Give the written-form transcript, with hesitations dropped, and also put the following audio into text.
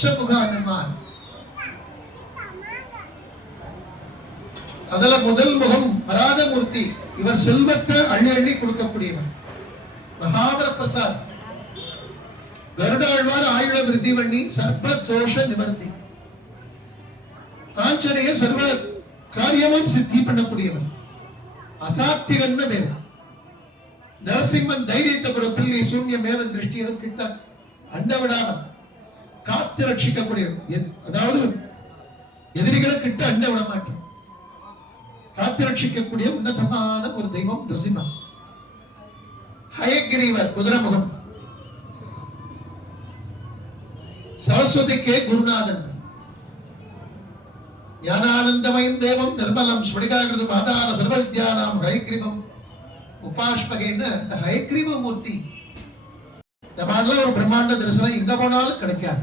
பச்சமுக அனுமான். அதுல முதல் முகம் வராதமூர்த்தி. இவர் செல்வத்தை அள்ளி அள்ளி கொடுக்கக்கூடியவர். மகாபல பிரசாத். கருடாழ்வார் ஆயுள விருத்தி பண்ணி சர்ப்ப தோஷ நிவர்த்தி. ஆஞ்சநேய சர்வ காரியமும் சித்தி பண்ணக்கூடியவர். அசாத்திகன்னு பேர். நரசிம்மன் தைரியத்தை பிள்ளை சூன்ய மேல திருஷ்டியை கிட்ட அண்ட விடாமல் காத்து ரட்சிக்கக்கூடிய, அதாவது எதிரிகளை கிட்ட அண்ட விட மாட்டோம், காத்து ரட்சிக்கக்கூடிய உன்னதமான ஒரு தெய்வம் நரசிம்மன். ஹயகிரீவர் குதிரமுகம். சரஸ்வதிக்கே குருநாதன். ஞானானந்தமயம் தேவம் நிர்மலம் ஸ்படிகாகிருதம் ஆதார சர்வவித்யானாம் ஹயக்ரீவம் உபாஷ்மகேன்னு ஹயக்ரீவ மூர்த்தி. இந்த மாதிரிலாம் ஒரு பிரம்மாண்ட தரிசனம் எங்க போனாலும் கிடைக்காது.